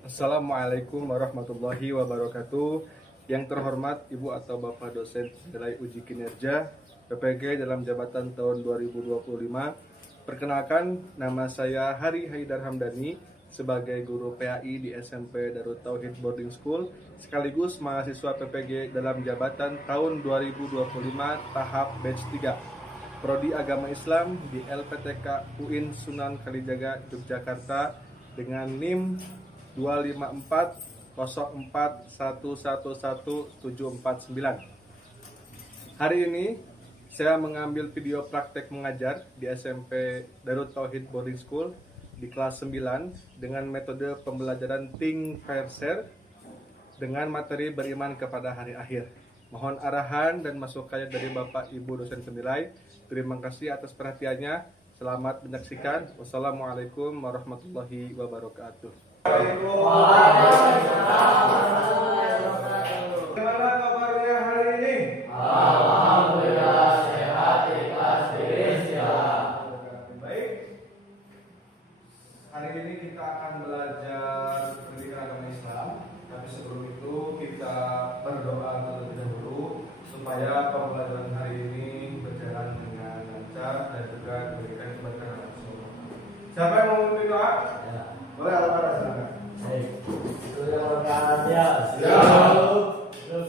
Assalamualaikum warahmatullahi wabarakatuh. Yang terhormat Ibu atau Bapak dosen nilai uji kinerja PPG dalam jabatan tahun 2025. Perkenalkan, nama saya Hari Haidar Hamdani sebagai guru PAI di SMP Darut Tauhid Boarding School sekaligus mahasiswa PPG dalam jabatan tahun 2025 tahap batch 3. Prodi Agama Islam di LPTK UIN Sunan Kalijaga Yogyakarta dengan NIM 25401111749. Hari ini saya mengambil video praktek mengajar di SMP Darut Tauhid Boarding School di kelas 9 dengan metode pembelajaran Think Fair Share dengan materi beriman kepada hari akhir. Mohon arahan dan masukannya dari Bapak Ibu dosen penilai. Terima kasih atas perhatiannya. Selamat menyaksikan. Wassalamualaikum warahmatullahi wabarakatuh. Bagaimana kabarnya hari ini? Alhamdulillah sehat, ikhlas, siap. Baik. Hari ini kita akan belajar pendidikan agama Islam. Tapi sebelum itu kita berdoa terlebih dahulu supaya pembelajaran hari ini berjalan dengan lancar dan juga diberikan keberkahan semua. Siapa yang mau memimpin doa? Ya. Boleh Al-Fatihah silakan. Baik. Itu yang berkarat ya. Siap.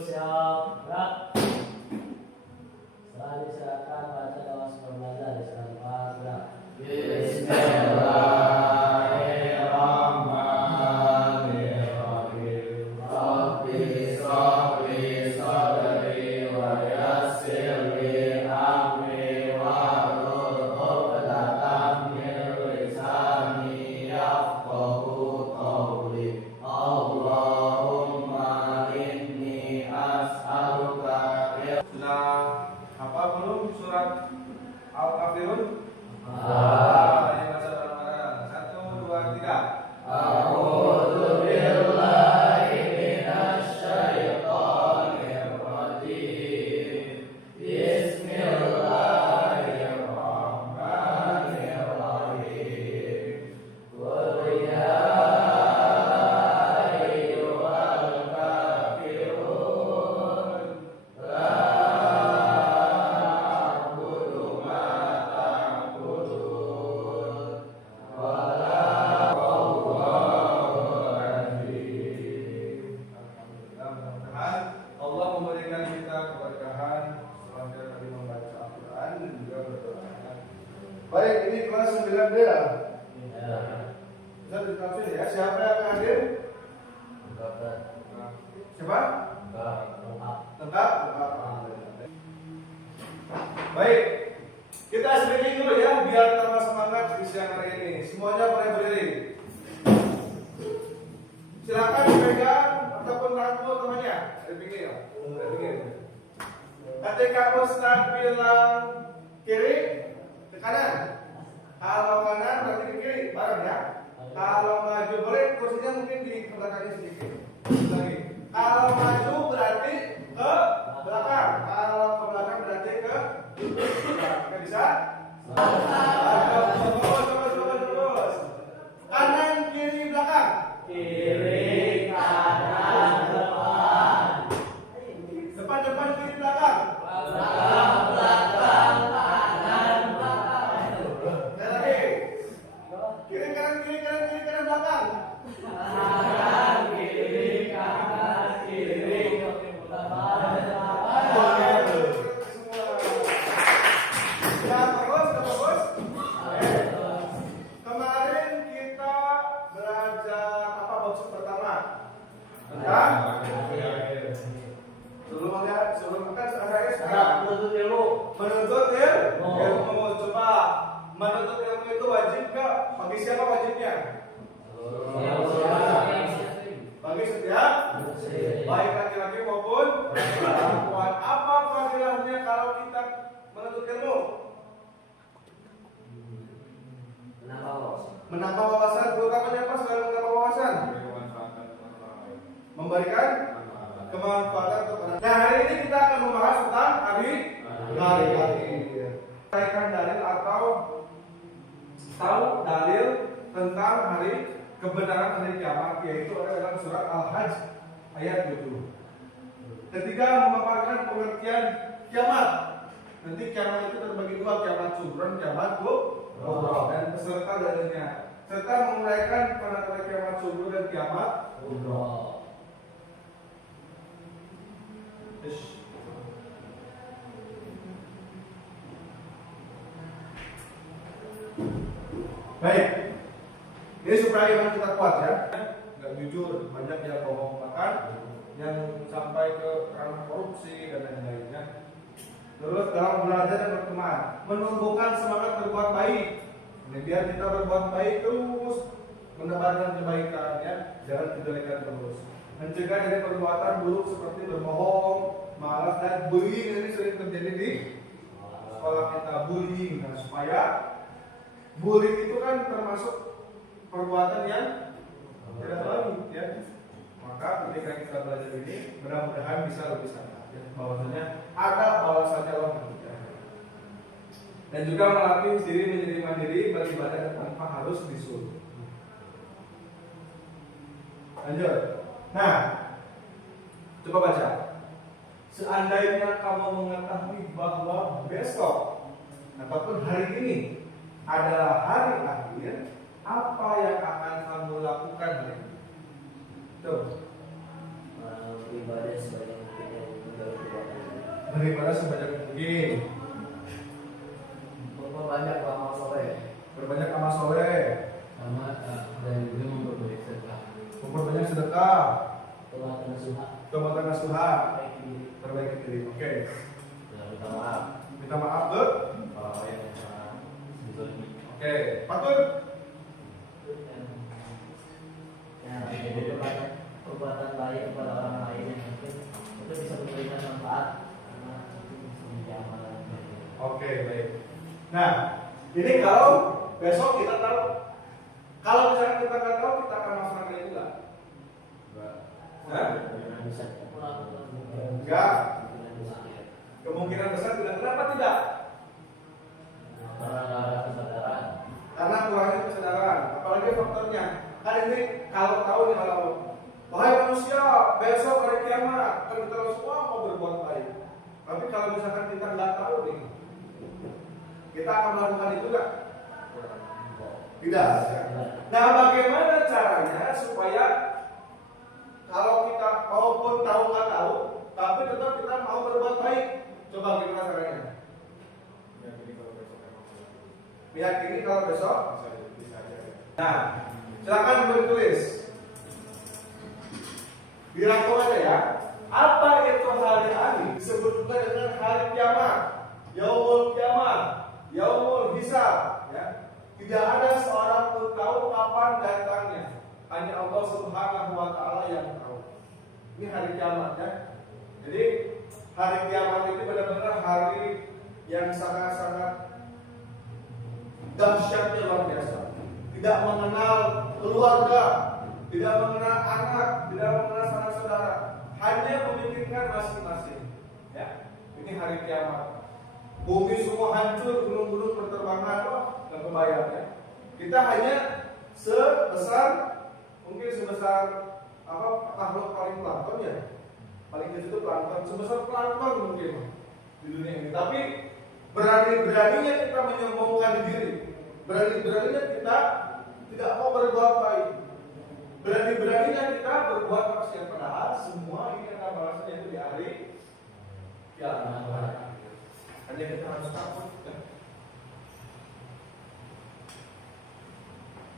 Gerak. Setelah diserahkan baca doa sebelum belajar diserahkan Al-Fatihah. Bismillahirrahmanirrahim. Rabbi shrahli sadri wa yassir li amri wahlul 'uqdatam min lisani yafqahu qawli. Allahumma inni as'aluka Sudah hafal belum surat Al-Kafirun? Yang bahasa bareng-bareng. 1, 2, 3. A'udzu billahi minasy syaithanir rajim. Bismillahirrahmanirrahim. Qul ya ayyuhal kafirun la a'budu ma ta'budun wa la Mudah-mudahan Allah memberikan kita keberkahan selanjutnya kami membaca Al-Quran dan juga berdoa. Baik, ini kelas 9D ya. Bisa ditafsir ya. Siapa yang akan hadir? Siapa? Lengkap? Baik, kita sedikit dulu ya biar tambah semangat di siang hari ini. Semuanya boleh berdiri. Silakan dipegang ataupun rangkul temannya dari pinggir. Dari pinggir. Ketika Ustaz bilang kiri ke kanan. Kalau kanan berarti ke kiri, bareng ya. Kalau maju boleh kursinya mungkin di belakangnya sedikit. Lagi. Kalau maju berarti ke belakang. Kalau ke belakang berarti ke belakang. Bisa? Terus. Kanan kiri belakang. Kiri kanan depan Depan kiri belakang. belakang kanan belakang Sekali lagi. Kiri kanan belakang. kanan kiri belakang Ya, bagus. Kemarin kita belajar apa maksud pertama? Tentang sebelum kan saya menuntut ilmu. menuntut ilmu. Coba menuntut ilmu itu wajib nggak? Bagi siapa wajibnya? Bagi setiap baik laki-laki maupun perempuan. Apa fadilahnya kalau kita menuntut ilmu? Menambah wawasan, terutamanya apa selain menambah wawasan? Memberikan kemanfaatan untuk orang. Nah, hari ini kita akan membahas tentang hari. Kaitan dalil atau tahu dalil tentang hari kebenaran hari kiamat, yaitu ada dalam surat Al-Hajj ayat 20. Ketika memaparkan pengertian kiamat, nanti kiamat itu terbagi dua, kiamat suburan, kiamat kubra, dan peserta darinya, serta menguraikan tanda-tanda kiamat subuh dan kiamat kubra. Baik, ini supaya iman kita kuat ya, nggak jujur, banyak yang bohong makan, yang sampai ke ranah korupsi dan lain-lainnya. Terus dalam belajar dan berteman, menumbuhkan semangat berbuat baik. Ini biar kita berbuat baik terus, menebarkan kebaikan ya, jangan kejelekan terus. Mencegah dari perbuatan buruk seperti berbohong, malas dan bullying. Ini sering terjadi di sekolah kita, bullying. Nah, supaya bullying itu kan termasuk perbuatan yang tidak baik ya. Maka ketika kita belajar ini, mudah-mudahan bisa lebih sadar ya, bahwasanya ada balasannya Allah ketika. Dan juga melatih diri menjadi mandiri beribadah tanpa harus disuruh. Lanjut. Nah, coba baca. Seandainya kamu mengetahui bahwa besok ataupun hari ini adalah hari akhir, apa yang akan kamu lakukan hari ini? Tuh. Beribadah sebanyak mungkin yang menurut perbuatan. Beribadah sebanyak mungkin. Memperbanyak amal soleh. Berbanyak amal soleh. Sama dan juga memperbanyak sedekah. Memperbanyak sedekah. Taubat nasuha. Taubat nasuha. Perbaiki diri. Perbaiki diri. Oke. Dan minta maaf. Minta maaf ke Kalau yang dizalimi. Oke. Patut. Jadi perbuatan baik kepada orang lain yang mungkin itu bisa memberikan manfaat karena itu bisa menjadi amalan baik. Oke, baik. Nah, ini kalau besok kita tahu, kalau misalnya kita nggak tahu, kita akan melaksanakan itu nggak? Hah? Bisa melakukan Enggak. Kemungkinan besar tidak. Kenapa tidak? Karena nggak ada kesadaran. Karena kurangnya kesadaran. Apalagi faktornya. Kan ini kalau tahu nih kalau wahai manusia, besok hari kiamat, kan kita semua mau berbuat baik. Tapi kalau misalkan kita nggak tahu nih, kita akan melakukan itu nggak? Tidak. Nah, bagaimana caranya supaya kalau kita maupun tahu nggak tahu, tapi tetap kita mau berbuat baik? Coba gimana caranya? Meyakini kalau besok. Nah, silakan bertulis. Dirangkum aja ya. Apa itu hari-hari? Disebut juga dengan hari kiamat, yaumul kiamat, yaumul hisab. Ya. Tidak ada seorang pun tahu kapan datangnya. Hanya Allah Subhanahu wa Ta'ala yang tahu. Ini hari kiamat ya. Jadi hari kiamat itu benar-benar hari yang sangat-sangat dahsyatnya luar biasa. Tidak mengenal keluarga, tidak mengenal anak, tidak mengenal sanak saudara, hanya memikirkan masing-masing. Ya, ini hari kiamat. Bumi semua hancur, gunung-gunung berterbangan, nggak kebayang ya. Kita hanya sebesar apa makhluk paling plankton ya, paling kecil itu plankton, sebesar plankton mungkin di dunia ini. Tapi berani-beraninya kita menyombongkan diri, berani-beraninya kita tidak mau berbuat baik, berani-beraninya kita berbuat maksiat, padahal semua ini akan balasannya itu di hari kiamat. Hanya kita harus takut.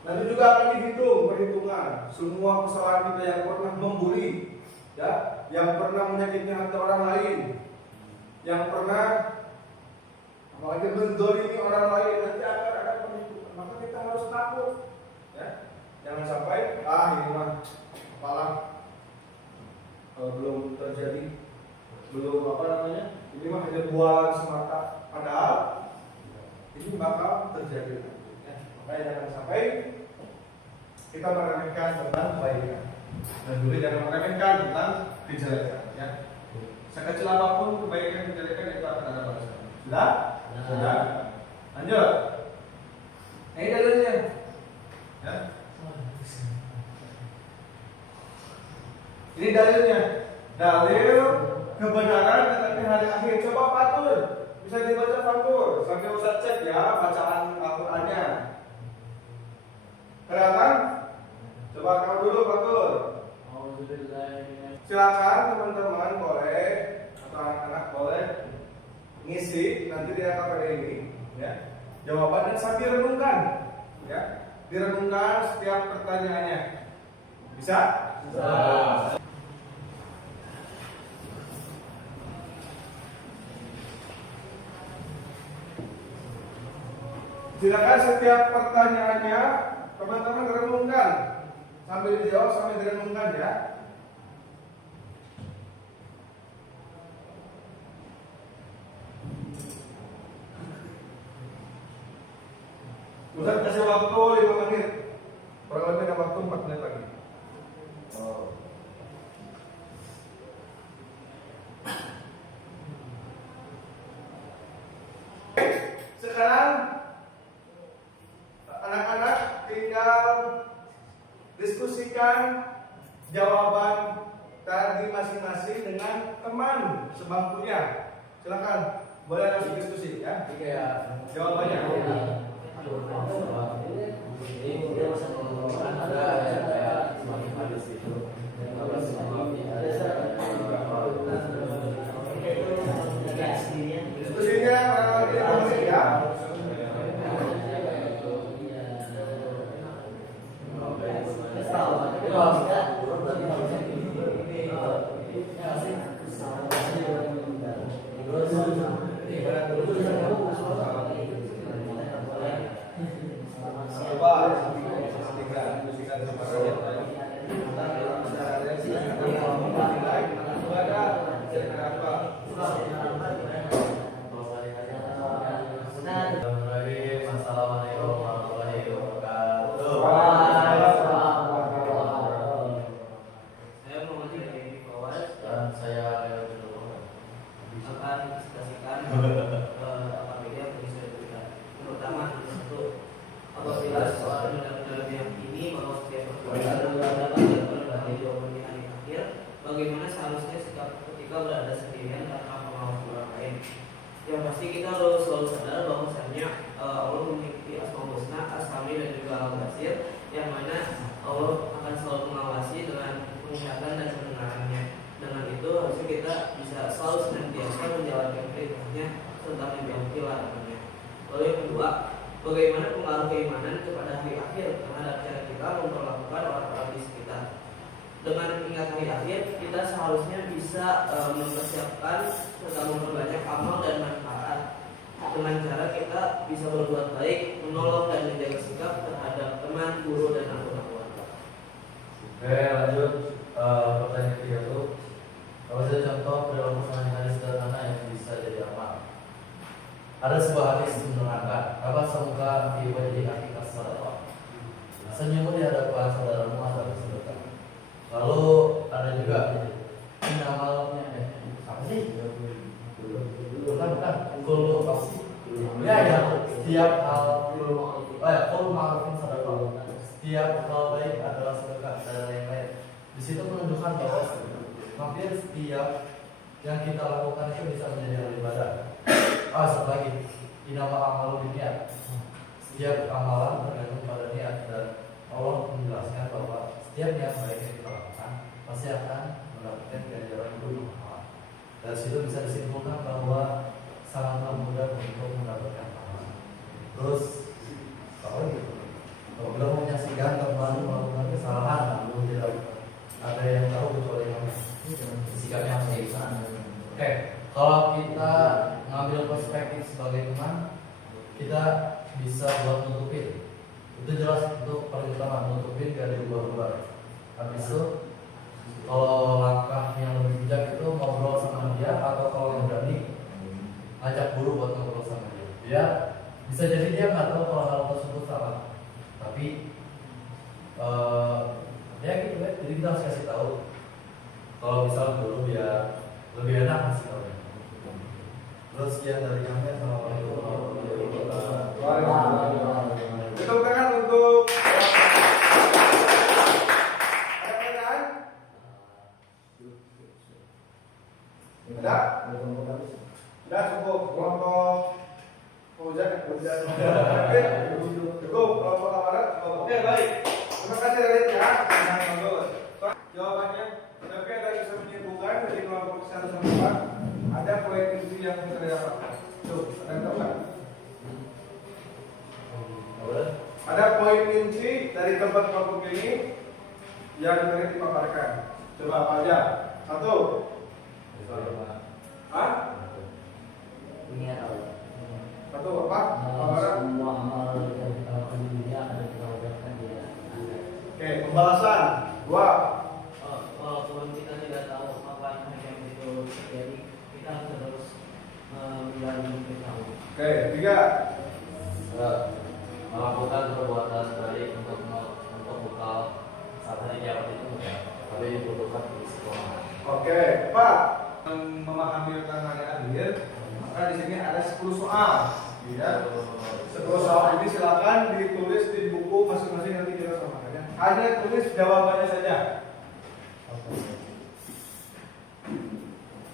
Nanti juga akan dihitung perhitungan semua kesalahan kita yang pernah membuli, ya, yang pernah menyakiti hati orang lain, yang pernah apalagi mendolimi orang lain, nanti akan ada perhitungan. Maka kita harus takut, ya. Jangan sampai ini mah apalah belum terjadi, belum apa namanya, ini mah hanya bualan semata, padahal ini bakal terjadi. Makanya jangan sampai kita meremehkan tentang kebaikan, dan juga jangan meremehkan tentang kejelekan. Ya. Sekecil apapun kebaikan kejelekan itu akan ada balasan. Sudah? Sudah. Lanjut. Ini dalilnya. Ya. Ini dalilnya. Dalil kebenaran tetapi hari akhir. Coba Fatur. Bisa dibaca Fatur. Sambil Ustaz cek ya bacaan Al-Qur'annya. Kelihatan? Coba kamu dulu Fatur. Silakan teman-teman boleh atau anak-anak boleh ngisi nanti di KPD ini ya. Jawabannya sambil renungkan ya. Direnungkan setiap pertanyaannya. Bisa? Bisa. Silakan setiap pertanyaannya teman-teman renungkan sambil dijawab sambil direnungkan ya. Ustaz kasih waktu 5 menit. Kurang lebih ada waktu 4 menit lagi. Sekarang anak-anak tinggal diskusikan jawaban tadi masing-masing dengan teman sebangkunya. Silakan, boleh langsung diskusi ya. Jawabannya. Diskusinya ya. Bagaimana seharusnya sikap ketika berada sendirian tanpa pengawas orang lain? Yang pasti kita harus selalu sadar bahwasanya Allah memiliki Asmaul Husna, As-Sami dan juga Al-Basir, yang mana Allah akan selalu mengawasi dengan penglihatan dan pendengarannya. Dengan itu harusnya kita bisa selalu senantiasa menjalankan perintahnya serta menjauhi larangannya. Lalu yang kedua, bagaimana pengaruh keimanan kepada hari akhir terhadap cara kita memperlakukan orang-orang di sekitar. Dengan ingat hari akhir, kita seharusnya bisa mempersiapkan serta memperbanyak amal dan manfaat. Dengan cara kita bisa berbuat baik, menolong dan menjaga sikap terhadap teman, guru, dan anggota keluarga. Oke, lanjut pertanyaan ketiga itu. Apa saja contoh dalam persamaan hadis sederhana yang bisa jadi amal? Ada sebuah hadis menerangkan, apa semoga fi wajhi hakikat sadaqah. Senyum di hadapan saudaramu adalah sedekah. Lalu ada juga inamalnya apa sih? Bukan kul ya setiap hal kul ma'rufin sadaqah. Setiap hal baik adalah sedekah dan lain-lain. Di situ menunjukkan bahwa hampir setiap yang kita lakukan itu bisa menjadi hal ibadah. Satu lagi, inama amalu niat. Setiap amalan tergantung pada niat, dan Allah menjelaskan bahwa setiap niat baik yang kita lakukan pasti akan mendapatkan ganjaran guru. Dari situ bisa disimpulkan bahwa sangatlah mudah untuk mendapatkan pahala. Terus, kalau gitu, apabila menyaksikan teman melakukan kesalahan lalu tidak ada yang tahu kecuali kami, sikapnya harus sana. Oke, kalau kita ngambil perspektif sebagai teman, kita bisa buat nutupin. Itu jelas untuk paling utama, nutupin gak diubah-ubah. Habis itu kalau langkah yang lebih bijak itu ngobrol sama dia, atau kalau yang berani ajak guru buat ngobrol sama dia. Dia bisa jadi dia nggak tahu kalau hal tersebut salah, tapi ya gitu ya. Jadi kita harus kasih tahu. Kalau misal guru ya lebih enak kasih tahu. Terus sekian dari kami. Assalamualaikum warahmatullahi wabarakatuh. Tepuk tangan untuk ada pertanyaan? Oke, baik. Terima kasih Radit ya. Sangat bagus. Jawabannya, tapi ada yang bisa menyimpulkan dari kelompok 1 sampai 4 ada poin inti yang bisa didapatkan. Tuh, ada yang tahu nggak? Ada poin inti dari keempat kelompok ini yang tadi dipaparkan. Coba apa aja? 1. Hah? Ini atau 1 apa? Paparan. semua amal yang kita lakukan di dunia ada kita wujudkan di akhirat. Oke, pembalasan. 2. Walaupun kita tidak tahu apa yang itu terjadi, kita harus terus menjalani kita. Oke, 3. Melakukan perbuatan baik untuk bekal saat hari kiamat itu mudah, tapi dibutuhkan istiqomah. Oke, 4. Memahami tentang hari akhir, maka di sini ada 10 soal. Ya. 10 soal ini silakan ditulis di buku masing-masing, nanti kita samakan. Hanya tulis jawabannya saja.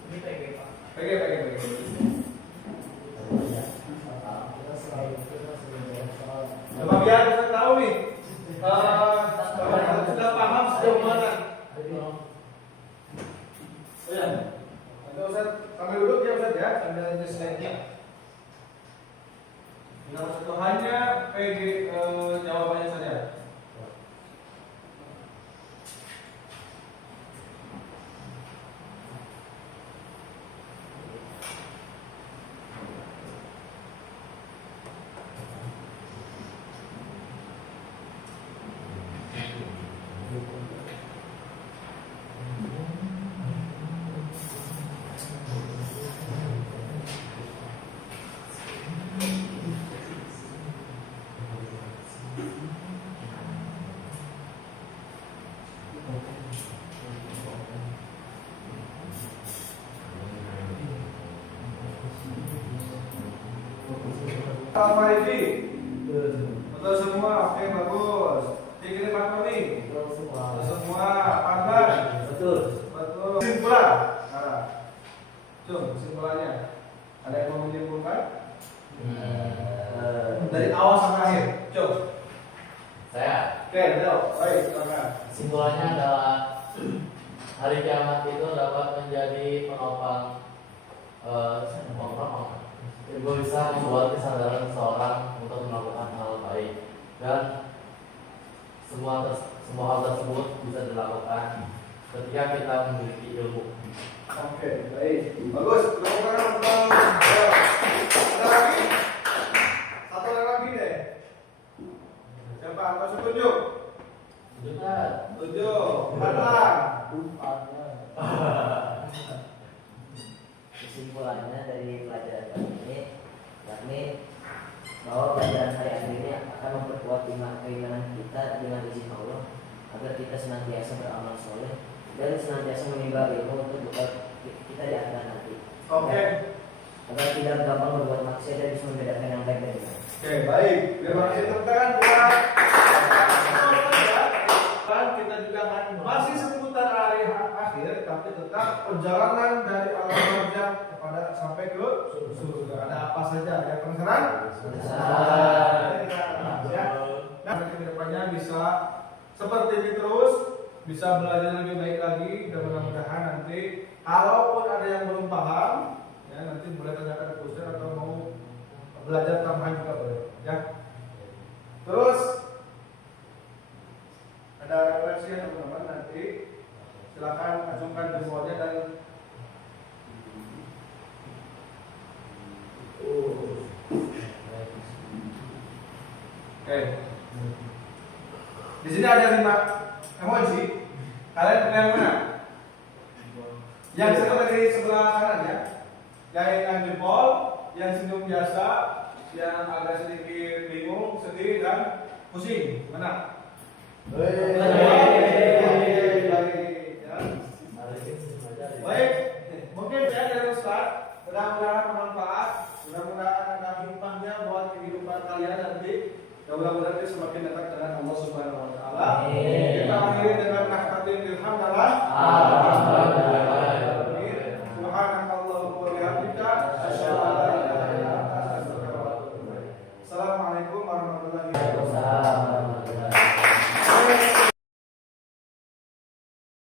Ini PG Pak. PG. Coba biar kita tahu nih. Sudah paham sejauh mana? Oh ya. Nanti Ustaz sambil duduk ya Ustaz ya, sambil nulis slide-nya. Nomor 1 hanya PG jawabannya saja. Faridi, betul semua, oke bagus. Tinggi Pak Tony, betul semua. Pandan, Betul. Kesimpulan, kesimpulannya. Ada yang mau menyimpulkan? Dari awal sampai akhir, Saya Oke, betul. Baik, silakan. kesimpulannya adalah hari kiamat itu dapat menjadi penopang bisa membuat kesadaran seseorang untuk melakukan hal baik, dan semua hal tersebut bisa dilakukan ketika kita memiliki ilmu. Oke, baik. Bagus. Tepuk tangan untuk ada lagi? Satu orang lagi deh. Siapa? Apa setuju? Setuju. Pandan. Kesimpulannya dari pelajaran kali ini, yakni bahwa pelajaran hari akhir ini akan memperkuat keimanan kita dengan izin Allah, agar kita senantiasa beramal soleh dan senantiasa menimba ilmu untuk bekal kita di akhirat nanti. Oke. Agar tidak gampang berbuat maksiat dan bisa membedakan yang baik dari yang buruk. Oke, baik. Terima kasih teman-teman buat dan kita juga akan masih seputar hari akhir, tapi tetap perjalanan dari alam kerja kepada sampai ke surga. Ada apa saja? Ada penasaran? Ya. Nah, nanti kedepannya bisa seperti ini terus, bisa belajar lebih baik lagi, dan mudah-mudahan nanti kalaupun ada yang belum paham, ya nanti boleh tanyakan ke Ustaz atau mau belajar tambahan juga boleh. Ya. Terus ada refleksi ya teman-teman, nanti silakan ajukan jempolnya dan oke. Di sini ada 5 emoji. Kalian pilih yang mana? Yang dari sebelah kanan ya. Yang jempol, yang senyum biasa, yang agak sedikit bingung, sedih dan pusing. Mana? Baik, mungkin ya dari Ustaz, mudah-mudahan bermanfaat, mudah-mudahan ada hikmahnya buat kehidupan kalian nanti. Mudah-mudahan kita semakin dekat dengan Allah Subhanahu wa taala. Kita akhiri dengan tahtatin bilhamdalillah.